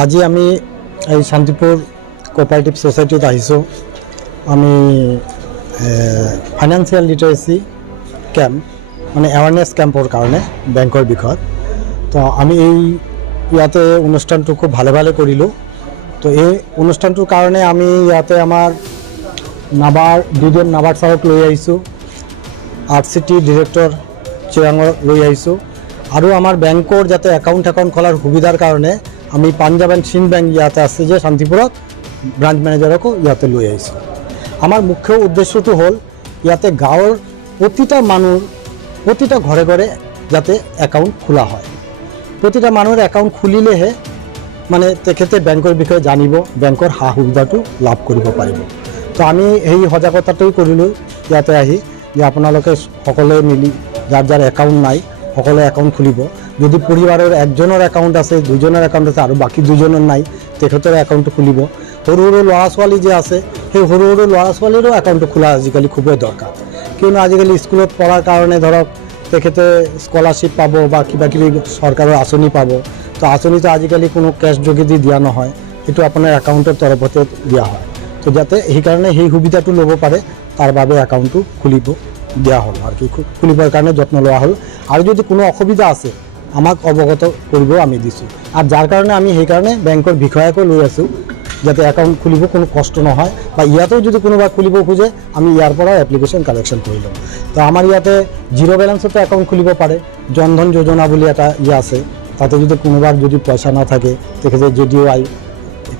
আজি আমি এই শান্তিপুৰ কোঅপাৰেটিভ সোসাইটিত আহিছোঁ। আমি ফাইনেন্সিয়েল লিটাৰেসি ক্যাম্প মানে এৱাৰনেছ ক্যাম্পৰ কাৰণে বেংকৰ বিষয়ত। তো আমি এই ইয়াতে অনুষ্ঠানটো খুব ভালে ভালে কৰিলোঁ। তো এই অনুষ্ঠানটোৰ কাৰণে আমি ইয়াতে আমাৰ ডিডিএম নাবাৰ্ড ছাৰক লৈ আহিছোঁ, RCT ডিৰেক্টৰ চিৰাঙক লৈ আহিছোঁ, আৰু আমাৰ বেংকৰ যাতে একাউণ্ট খোলাৰ সুবিধাৰ কাৰণে আমি পাঞ্জাব এণ্ড সিন্ধ বেংক ইয়াতে আছে যে শান্তিপুৰত ব্ৰাঞ্চ মেনেজাৰকো ইয়াতে লৈ আহিছোঁ। আমাৰ মুখ্য উদ্দেশ্যটো হ'ল ইয়াতে গাঁৱৰ প্ৰতিটা ঘৰে ঘৰে যাতে একাউণ্ট খোলা হয়। প্ৰতিটা মানুহৰ একাউণ্ট খুলিলেহে মানে তেখেতে বেংকৰ বিষয়ে জানিব, বেংকৰ সা সুবিধাটো লাভ কৰিব পাৰিব। তো আমি সেই সজাগতাটোই কৰিলোঁ ইয়াতে আহি যে আপোনালোকে সকলোৱে মিলি যাৰ যাৰ একাউণ্ট নাই সকলোৱে একাউণ্ট খুলিব। যদি পৰিবাৰৰ একজনৰ একাউণ্ট আছে, দুজনৰ একাউণ্ট আছে আৰু বাকী দুজনৰ নাই, তেখেতৰ একাউণ্টটো খুলিব। সৰু সৰু ল'ৰা ছোৱালী যে আছে সেই সৰু সৰু ল'ৰা ছোৱালীৰো একাউণ্টটো খোলা আজিকালি খুবেই দৰকাৰ। কিয়নো আজিকালি স্কুলত পঢ়াৰ কাৰণে ধৰক তেখেতে স্কলাৰশ্বিপ পাব বা কিবা কিবি চৰকাৰৰ আঁচনি পাব। তো আঁচনিটো আজিকালি কোনো কেছ যোগেদি দিয়া নহয়, সেইটো আপোনাৰ একাউণ্টৰ তৰফতে দিয়া হয়। তো যাতে সেইকাৰণে সেই সুবিধাটো ল'ব পাৰে তাৰ বাবে একাউণ্টটো খুলিব দিয়া হ'ল আৰু কি খুলিবৰ কাৰণে যত্ন লোৱা হ'ল। আৰু যদি কোনো অসুবিধা আছে আমাক অৱগত কৰিব আমি দিছোঁ। আৰু যাৰ কাৰণে আমি সেইকাৰণে বেংকৰ বিষয়াকো লৈ আছোঁ যাতে একাউণ্ট খুলিব কোনো কষ্ট নহয়, বা ইয়াতেও যদি কোনোবা খুলিব খোজে আমি ইয়াৰ পৰা এপ্লিকেশ্যন কালেকশ্যন কৰি লওঁ। তো আমাৰ ইয়াতে জিৰ' বেলেঞ্চতে একাউণ্ট খুলিব পাৰে। জনধন যোজনা বুলি এটা আছে, তাতে যদি কোনোবাৰ যদি পইচা নাথাকে তেখেতে JDY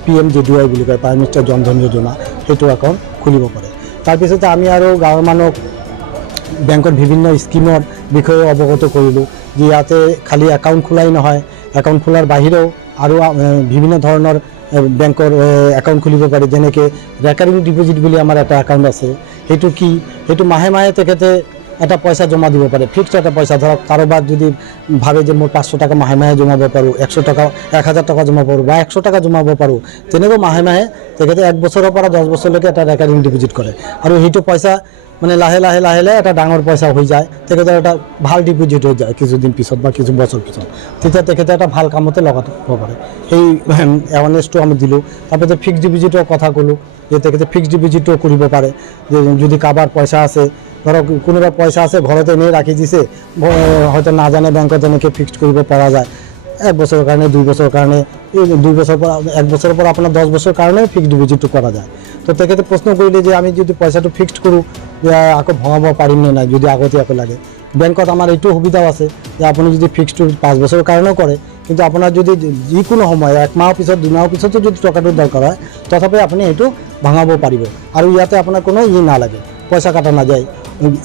PM JDY বুলি কয়, প্ৰাইম মিনিষ্টাৰ জনধন যোজনা, সেইটো একাউণ্ট খুলিব পাৰে। তাৰপিছতে আমি আৰু গাঁৱৰ মানুহক বেংকৰ বিভিন্ন স্কিমৰ বিষয়ে অৱগত কৰিলোঁ যে ইয়াতে খালি একাউণ্ট খোলাই নহয়, একাউণ্ট খোলাৰ বাহিৰেও আৰু বিভিন্ন ধৰণৰ বেংকৰ একাউণ্ট খুলিব পাৰি। যেনেকৈ ৰেকাৰিং ডিপ'জিট বুলি আমাৰ এটা একাউণ্ট আছে। সেইটো কি, সেইটো মাহে মাহে তেখেতে এটা পইচা জমা দিব পাৰে, ফিক্সড এটা পইচা। ধৰক কাৰোবাৰ যদি ভাবে যে মোৰ 500 টাকা মাহে মাহে জমাব পাৰোঁ, 1000 টাকা জমাব পাৰোঁ বা 100 টাকা জমাব পাৰোঁ, তেনেকৈ মাহে মাহে তেখেতে 1 বছৰৰ পৰা 10 বছৰলৈকে এটা ৰেকাৰিং ডিপ'জিট কৰে। আৰু সেইটো পইচা মানে লাহে লাহে এটা ডাঙৰ পইচা হৈ যায়, তেখেতৰ এটা ভাল ডিপ'জিট হৈ যায় কিছুদিন পিছত বা কিছু বছৰ পিছত, তেতিয়া তেখেতে এটা ভাল কামতে লগাব পাৰে। সেই এৱাৰনেছটো আমি দিলোঁ। তাৰপিছত ফিক্সড ডিপ'জিটৰ কথা ক'লোঁ যে তেখেতে ফিক্সড ডিপ'জিটটো কৰিব পাৰে। যে যদি কাৰোবাৰ পইচা আছে, ধৰক কোনোবা পইচা আছে ঘৰতে এনেই ৰাখি দিছে, হয়তো নাজানে বেংকত এনেকৈ ফিক্সড কৰিব পৰা যায় 1 বছৰৰ কাৰণে, 2 বছৰৰ কাৰণে, 2 বছৰৰ পৰা 1 বছৰৰ পৰা আপোনাৰ 10 বছৰৰ কাৰণেও ফিক্সড ডিপ'জিটটো কৰা যায়। তো তেখেতে প্ৰশ্ন কৰিলে যে আমি যদি পইচাটো ফিক্সড কৰোঁ আকৌ ভঙাব পাৰিম নে নাই যদি আগতীয়াকৈ লাগে। বেংকত আমাৰ এইটো সুবিধাও আছে যে আপুনি যদি ফিক্সডটো 5 বছৰৰ কাৰণেও কৰে, কিন্তু আপোনাৰ যদি যিকোনো সময় 1 মাহৰ পিছত 2 মাহৰ পিছতো যদি টকাটো দৰকাৰ হয়, তথাপি আপুনি এইটো ভাঙাব পাৰিব। আৰু ইয়াতে আপোনাৰ কোনো নালাগে, পইচা কাটা নাযায়।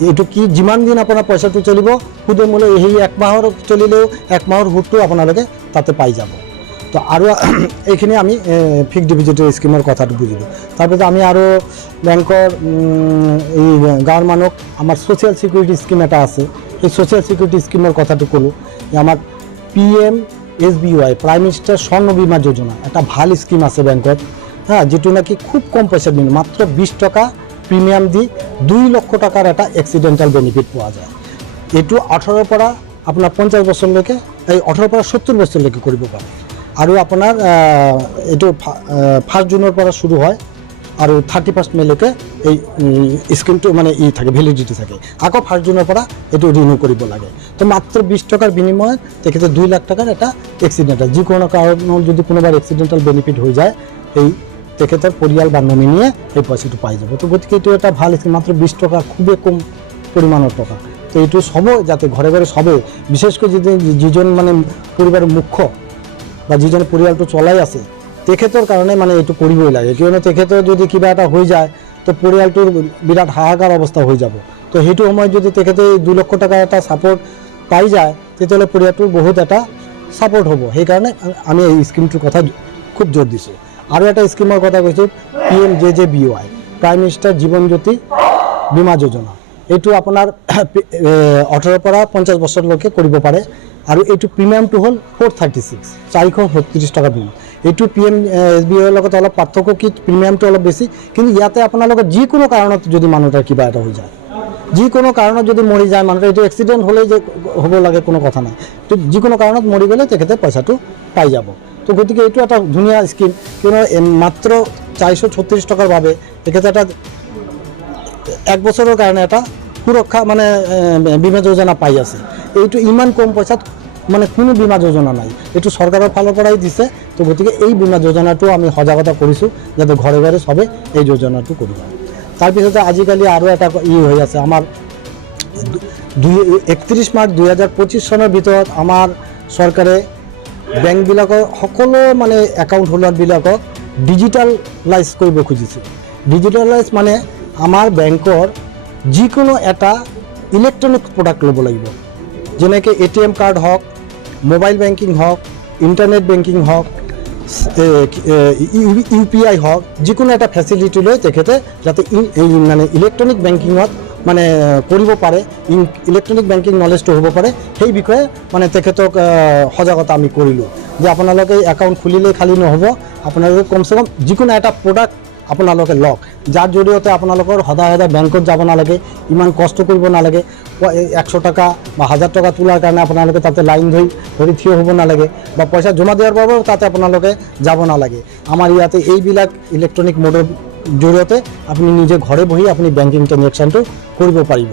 এইটো কি, যিমান দিন আপোনাৰ পইচাটো চলিব সুদে মূলে সেই 1 মাহৰ চলিলেও 1 মাহৰ সুদটো আপোনালোকে তাতে পাই যাব। তো আৰু এইখিনি আমি ফিক্সড ডিপ'জিটৰ স্কিমৰ কথাটো বুজিলোঁ। তাৰপিছত আমি আৰু বেংকৰ এই গাঁৱৰ মানুহক আমাৰ ছ'চিয়েল ছিকিউৰিটি স্কিম এটা আছে, সেই ছ'চিয়েল ছিকিউৰিটি স্কিমৰ কথাটো ক'লোঁ। আমাৰ PMSBY প্ৰাইম মিনিষ্টাৰ স্বৰ্ণ বীমা যোজনা এটা ভাল স্কিম আছে বেংকত, যিটো নাকি খুব কম পইচাত মাত্ৰ 20 টকা প্ৰিমিয়াম দি 2 লক্ষ টাকাৰ এটা এক্সিডেণ্টেল বেনিফিট পোৱা যায়। এইটো 18ৰ পৰা আপোনাৰ 50 বছৰলৈকে, এই 18ৰ পৰা 70 বছৰলৈকে কৰিব পাৰে। আৰু আপোনাৰ এইটো 1 জুনৰ পৰা শুৰু হয় আৰু 31 মেলৈকে এই স্কিমটো মানে থাকে, ভেলিডিটি থাকে। আকৌ 1 জুনৰ পৰা এইটো ৰিনিউ কৰিব লাগে। তো মাত্ৰ 20 টকাৰ বিনিময়ত তেখেতে 2 লাখ টাকাৰ এটা এক্সিডেণ্টেল, যিকোনো কাৰণত যদি কোনোবাৰ এক্সিডেণ্টেল বেনিফিট হৈ যায়, এই তেখেতৰ পৰিয়াল বা নমিনীয়ে সেই পইচাটো পাই যাব। তো গতিকে এইটো এটা ভাল স্কিম, মাত্ৰ 20 টকা, খুবেই কম পৰিমাণৰ টকা। তো এইটো সবে যাতে ঘৰে ঘৰে সবে, বিশেষকৈ যিজন মানে পৰিবাৰৰ মুখ্য বা যিজনে পৰিয়ালটো চলাই আছে তেখেতৰ কাৰণে মানে এইটো কৰিবই লাগে। কিয়নো তেখেতৰ যদি কিবা এটা হৈ যায় তো পৰিয়ালটোৰ বিৰাট হাহাকাৰ অৱস্থা হৈ যাব। তো সেইটো সময়ত যদি তেখেতে 2 লক্ষ টকাৰ এটা ছাপৰ্ট পাই যায়, তেতিয়াহ'লে পৰিয়ালটোৰ বহুত এটা ছাপৰ্ট হ'ব। সেইকাৰণে আমি এই স্কিমটোৰ কথা খুব জোৰ দিছোঁ। আৰু এটা স্কিমৰ কথা কৈছোঁ, PMJJBY প্ৰাইম মিনিষ্টাৰ জীৱন জ্যোতি বীমা যোজনা। এইটো আপোনাৰ 18ৰ পৰা 50 বছৰলৈকে কৰিব পাৰে। আৰু এইটো প্ৰিমিয়ামটো হ'ল 436 টকা প্ৰিমিয়াম। এইটো PMSBYৰ লগত অলপ পাৰ্থক্য কি, প্ৰিমিয়ামটো অলপ বেছি, কিন্তু ইয়াতে আপোনালোকৰ যিকোনো কাৰণত যদি মানুহ এটাৰ কিবা এটা হৈ যায়, যিকোনো কাৰণত যদি মৰি যায় মানুহ, এইটো এক্সিডেণ্ট হ'লেই যে হ'ব লাগে কোনো কথা নাই, তো যিকোনো কাৰণত মৰি গ'লে তেখেতে পইচাটো পাই যাব। তো গতিকে এইটো এটা ধুনীয়া স্কিম, কিয়নো মাত্ৰ 436 টকাৰ বাবে তেখেতে এটা 1 বছৰৰ কাৰণে এটা সুৰক্ষা মানে বীমা যোজনা পাই আছে। এইটো ইমান কম পইচাত মানে কোনো বীমা যোজনা নাই, এইটো চৰকাৰৰ ফালৰ পৰাই দিছে। তো গতিকে এই বীমা যোজনাটো আমি সজাগতা কৰিছোঁ যাতে ঘৰে ঘৰে চবে এই যোজনাটো কৰিব। তাৰপিছতে আজিকালি আৰু এটা হৈ আছে, আমাৰ 31 মাৰ্চ 2025 চনৰ ভিতৰত আমাৰ চৰকাৰে বেংকবিলাকৰ সকলো মানে একাউণ্ট হোল্ডাৰবিলাকক ডিজিটেলাইজ কৰিব খুজিছে। ডিজিটেলাইজ মানে আমাৰ বেংকৰ যিকোনো এটা ইলেক্ট্ৰনিক প্ৰডাক্ট ল'ব লাগিব, যেনেকৈ ATM কাৰ্ড হওক, মোবাইল বেংকিং হওক, ইণ্টাৰনেট বেংকিং হওক, UPI হওক, যিকোনো এটা ফেচিলিটি লৈ তেখেতে যাতে এই মানে ইলেক্ট্ৰনিক বেংকিঙত মানে কৰিব পাৰে, ইলেক্ট্ৰনিক বেংকিং নলেজটো হ'ব পাৰে, সেই বিষয়ে মানে তেখেতক সজাগতা আমি কৰিলোঁ যে আপোনালোকে একাউণ্ট খুলিলেই খালী নহ'ব, আপোনালোকে কমচে কম যিকোনো এটা প্ৰডাক্ট আপোনালোকে লওক, যাৰ জৰিয়তে আপোনালোকৰ সদায় সদায় বেংকত যাব নালাগে, ইমান কষ্ট কৰিব নালাগে, 100 টকা বা 1000 টকা তোলাৰ কাৰণে আপোনালোকে তাতে লাইন ধৰি থিয় হ'ব নালাগে, বা পইচা জমা দিয়াৰ বাবেও তাতে আপোনালোকে যাব নালাগে। আমাৰ ইয়াতে এইবিলাক ইলেক্ট্ৰনিক মোডৰ জৰিয়তে আপুনি নিজে ঘৰে বহি আপুনি বেংকিং ট্ৰেনজেকশ্যনটো কৰিব পাৰিব।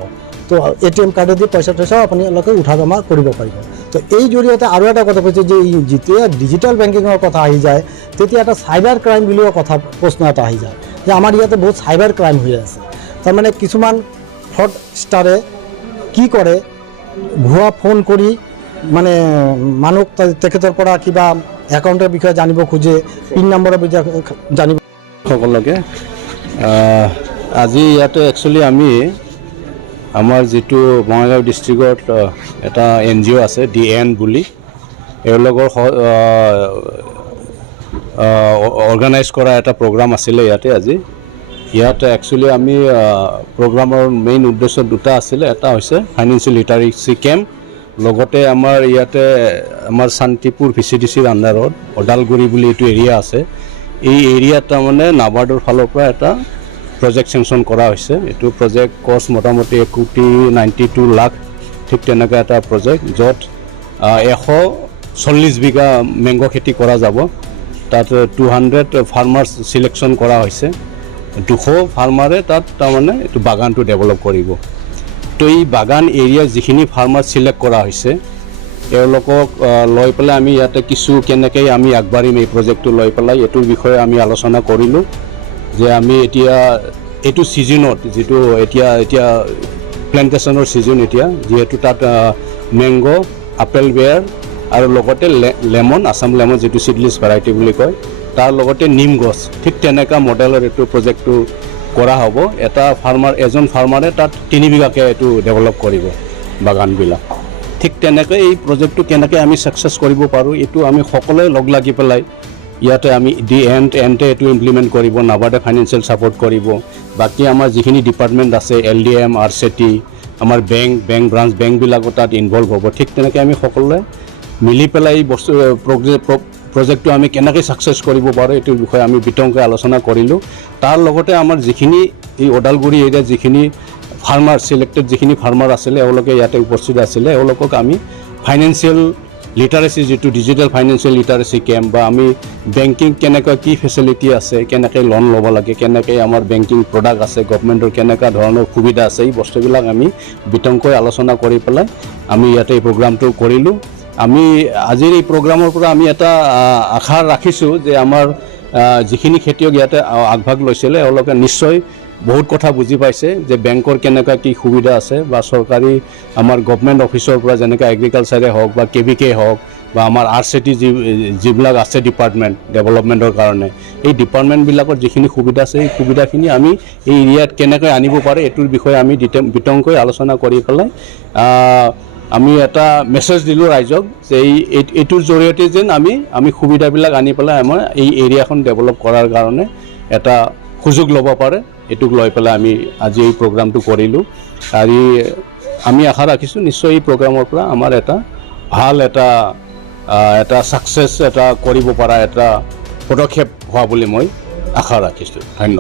তো ATM কাৰ্ডেদি পইচাও আপোনালোকে উঠা জমা কৰিব পাৰিব। তো এই জৰিয়তে আৰু এটা কথা কৈছে যে যেতিয়া ডিজিটেল বেংকিঙৰ কথা আহি যায়, তেতিয়া এটা চাইবাৰ ক্ৰাইম বুলিও প্ৰশ্ন এটা আহি যায় যে আমাৰ ইয়াতে বহুত চাইবাৰ ক্ৰাইম হৈ আছে। তাৰমানে কিছুমান ফ্ৰডষ্টাৰে কি কৰে, ভুৱা ফোন কৰি মানে মানুহক তেখেতৰ পৰা কিবা একাউণ্টৰ বিষয়ে জানিব খোজে, পিন নম্বৰৰ বিষয়ে জানিব। সকলোকে আজি ইয়াতে একচুৱেলি আমি আমাৰ যিটো বঙাইগাঁও ডিষ্ট্ৰিক্টত এটা NGO আছে DN বুলি, এওঁলোকৰ অৰ্গেনাইজ কৰা এটা প্ৰগ্ৰাম আছিলে ইয়াতে আজি। ইয়াতে একচুৱেলি আমি প্ৰগ্ৰামৰ মেইন উদ্দেশ্য দুটা আছিলে, এটা হৈছে ফাইনেন্সিয়েল লিটাৰেচি কেম্প, লগতে আমাৰ ইয়াতে আমাৰ শান্তিপুৰ VCDCৰ আণ্ডাৰত ওদালগুৰি বুলি এইটো এৰিয়া আছে, এই এৰিয়াত তাৰমানে নাবাৰ্ডৰ ফালৰ পৰা এটা প্ৰজেক্ট চেংচন কৰা হৈছে। এইটো প্ৰজেক্ট কষ্ট মোটামুটি 1,92 লাখ, ঠিক তেনেকৈ এটা প্ৰজেক্ট য'ত 140 বিঘা মেংগ' খেতি কৰা যাব। তাত 200 ফাৰ্মাৰ্ছ চিলেকশ্যন কৰা হৈছে, 200 ফাৰ্মাৰে তাত তাৰমানে এইটো বাগানটো ডেভেলপ কৰিব। তো এই বাগান এৰিয়াৰ যিখিনি ফাৰ্মাৰ চিলেক্ট কৰা হৈছে এওঁলোকক লৈ পেলাই আমি ইয়াতে কিছু কেনেকৈ আমি আগবাঢ়িম এই প্ৰজেক্টটো লৈ পেলাই এইটোৰ বিষয়ে আমি আলোচনা কৰিলোঁ যে আমি এতিয়া এইটো ছিজনত যিটো এতিয়া প্লেণ্টেশ্যনৰ ছিজন, এতিয়া যিহেতু তাত মেংগ', আপেল বেয়াৰ আৰু লগতে লেমন, আছাম লেমন যিটো চিডলিছ ভেৰাইটি বুলি কয়, তাৰ লগতে নিম গছ, ঠিক তেনেকুৱা মডেলৰ এইটো প্ৰজেক্টটো কৰা হ'ব। এজন ফাৰ্মাৰে তাত 3 বিঘাকৈ এইটো ডেভেলপ কৰিব বাগানবিলাক। ঠিক তেনেকৈ এই প্ৰজেক্টটো কেনেকৈ আমি ছাকচেছ কৰিব পাৰোঁ, এইটো আমি সকলোৱে লগ লাগি পেলাই ইয়াতে আমি এণ্টে এইটো ইমপ্লিমেণ্ট কৰিব, নাবাৰ্ডে ফাইনেন্সিয়েল ছাপৰ্ট কৰিব, বাকী আমাৰ যিখিনি ডিপাৰ্টমেণ্ট আছে LDM, RCT, আমাৰ বেংক ব্ৰাঞ্চ বেংকবিলাকো তাত ইনভলভ হ'ব। ঠিক তেনেকৈ আমি সকলোৱে মিলি পেলাই এই প্ৰজেক্টটো আমি কেনেকৈ ছাকচেছ কৰিব পাৰোঁ এইটোৰ বিষয়ে আমি বিতংকৈ আলোচনা কৰিলোঁ। তাৰ লগতে আমাৰ যিখিনি এই ওদালগুৰি এৰিয়াত যিখিনি ফাৰ্মাৰ চিলেক্টেড যিখিনি ফাৰ্মাৰ আছিলে এওঁলোকে ইয়াতে উপস্থিত আছিলে, এওঁলোকক আমি ফাইনেন্সিয়েল লিটাৰেচি যিটো ডিজিটেল ফাইনেন্সিয়েল লিটাৰেচি কেম্প বা আমি বেংকিং কেনেকুৱা কি ফেচিলিটি আছে, কেনেকৈ লোন ল'ব লাগে, কেনেকৈ আমাৰ বেংকিং প্ৰডাক্ট আছে, গভৰ্ণমেণ্টৰ কেনেকুৱা ধৰণৰ সুবিধা আছে, এই বস্তুবিলাক আমি বিতংকৈ আলোচনা কৰি পেলাই আমি ইয়াতে এই প্ৰগ্ৰামটো কৰিলোঁ। আমি আজিৰ এই প্ৰগ্ৰামৰ পৰা আমি এটা আশা ৰাখিছোঁ যে আমাৰ যিখিনি খেতিয়ক ইয়াতে আগভাগ লৈছিলে এওঁলোকে নিশ্চয় বহুত কথা বুজি পাইছে যে বেংকৰ কেনেকুৱা কি সুবিধা আছে, বা চৰকাৰী আমাৰ গভৰ্ণমেণ্ট অফিচৰ পৰা যেনেকৈ এগ্ৰিকালচাৰে হওক বা KVK হওক বা আমাৰ RCT যিবিলাক আছে ডিপাৰ্টমেণ্ট ডেভেলপমেণ্টৰ কাৰণে, এই ডিপাৰ্টমেণ্টবিলাকৰ যিখিনি সুবিধা আছে এই সুবিধাখিনি আমি এই এৰিয়াত কেনেকৈ আনিব পাৰে এইটোৰ বিষয়ে আমি বিতংকৈ আলোচনা কৰি পেলাই আমি এটা মেছেজ দিলোঁ ৰাইজক যে এইটোৰ জৰিয়তে যেন আমি সুবিধাবিলাক আনি পেলাই আমাৰ এই এৰিয়াখন ডেভেলপ কৰাৰ কাৰণে এটা সুযোগ ল'ব পাৰে, এইটোক লৈ পেলাই আমি আজি এই প্ৰগ্ৰামটো কৰিলোঁ। আৰু আমি আশা ৰাখিছোঁ নিশ্চয় এই প্ৰগ্ৰামৰ পৰা আমাৰ এটা ভাল এটা ছাকচেছ এটা কৰিব পৰা এটা পদক্ষেপ হোৱা বুলি মই আশা ৰাখিছোঁ। ধন্যবাদ।